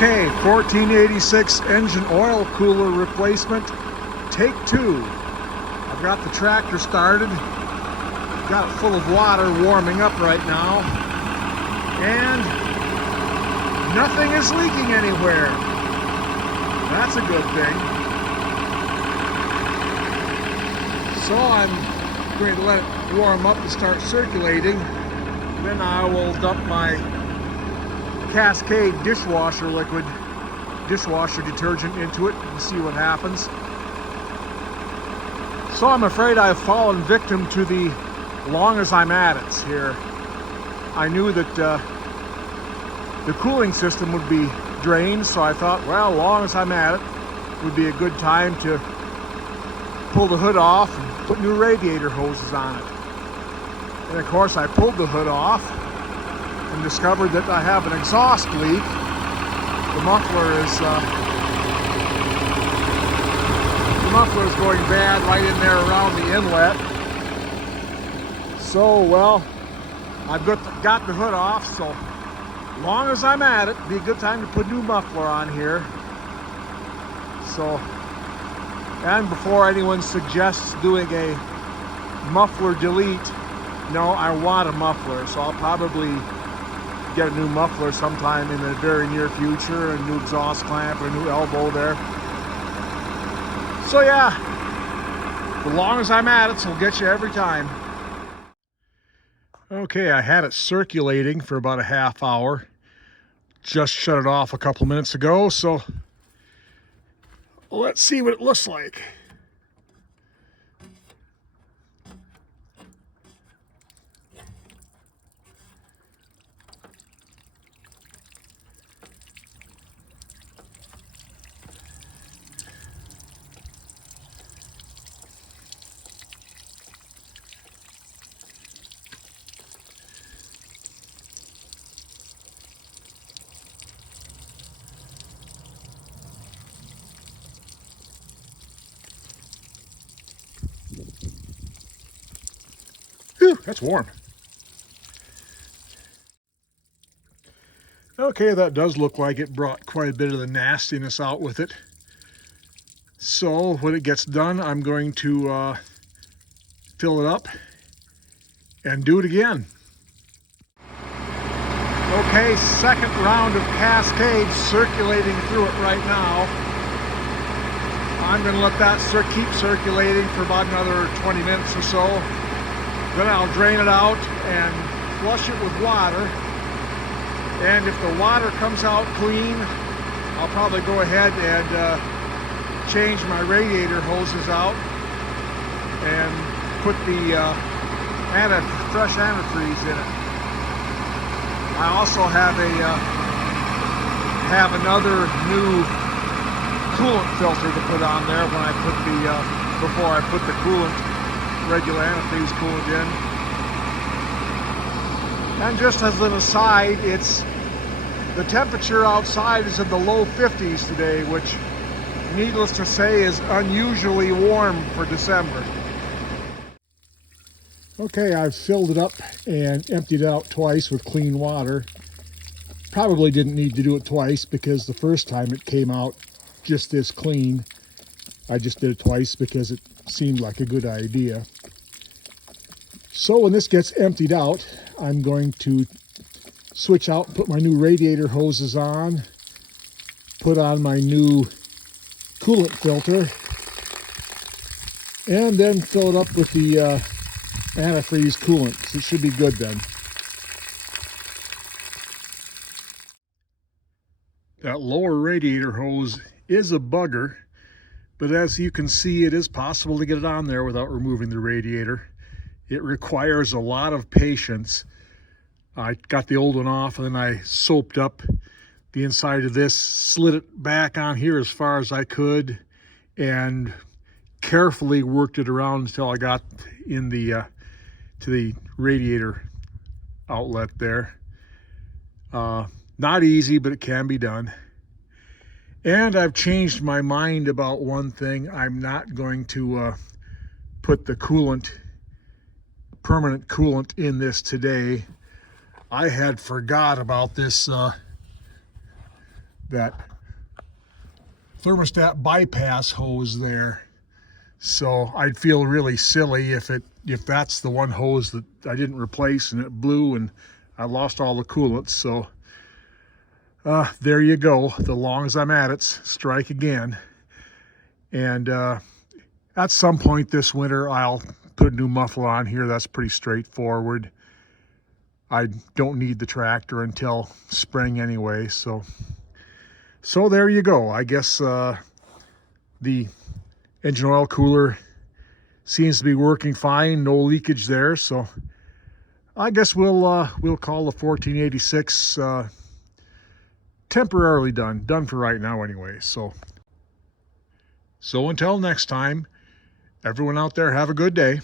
Okay, 1486 engine oil cooler replacement, take two. I've got the tractor started, got it full of water warming up right now, and nothing is leaking anywhere. That's a good thing. So I'm going to let it warm up and start circulating. Then I will dump my Cascade dishwasher liquid, dishwasher detergent into it and see what happens. So I'm afraid I've fallen victim to the long as I'm at it here. I knew that the cooling system would be drained, so I thought, well, long as I'm at it would be a good time to pull the hood off and put new radiator hoses on it. And of course I pulled the hood off and discovered that I have an exhaust leak. The muffler is going bad right in there around the inlet. So, well, I've got the hood off, so long as I'm at it, it'd be a good time to put new muffler on here. So, and before anyone suggests doing a muffler delete, no, I want a muffler, so I'll probably get a new muffler sometime in the very near future, a new exhaust clamp, a new elbow there. So yeah, as long as I'm at it, so we'll get you every time. Okay, I had it circulating for about a half hour. Just shut it off a couple minutes ago, so let's see what it looks like. Whew, that's warm. Okay, that does look like it brought quite a bit of the nastiness out with it. So when it gets done, I'm going to fill it up and do it again. Okay, second round of Cascade circulating through it right now. I'm going to let that keep circulating for about another 20 minutes or so. Then I'll drain it out and flush it with water. And if the water comes out clean, I'll probably go ahead and change my radiator hoses out and put the fresh antifreeze in it. I also have another new coolant filter to put on there when I put before I put the regular antifreeze coolant in. And just as an aside, the temperature outside is in the low 50s today, which, needless to say, is unusually warm for December. Okay, I've filled it up and emptied it out twice with clean water. Probably didn't need to do it twice because the first time it came out just this clean. I just did it twice because it seemed like a good idea. So when this gets emptied out, I'm going to switch out and put my new radiator hoses on, put on my new coolant filter, and then fill it up with the antifreeze coolant. So it should be good then. That lower radiator hose is a bugger, but as you can see, it is possible to get it on there without removing the radiator. It requires a lot of patience. I got the old one off and then I soaped up the inside of this, slid it back on here as far as I could, and carefully worked it around until I got in the to the radiator outlet there. Not easy, but it can be done. And I've changed my mind about one thing. I'm not going to put the permanent coolant in this today. I had forgot about this that thermostat bypass hose there. So I'd feel really silly if that's the one hose that I didn't replace and it blew and I lost all the coolant. So there you go. The long as I'm at it, strike again. And at some point this winter, I'll put a new muffler on here. That's pretty straightforward. I don't need the tractor until spring anyway. So there you go. I guess the engine oil cooler seems to be working fine. No leakage there. So I guess we'll call the 1486 temporarily done for right now anyway. So until next time, everyone out there, have a good day.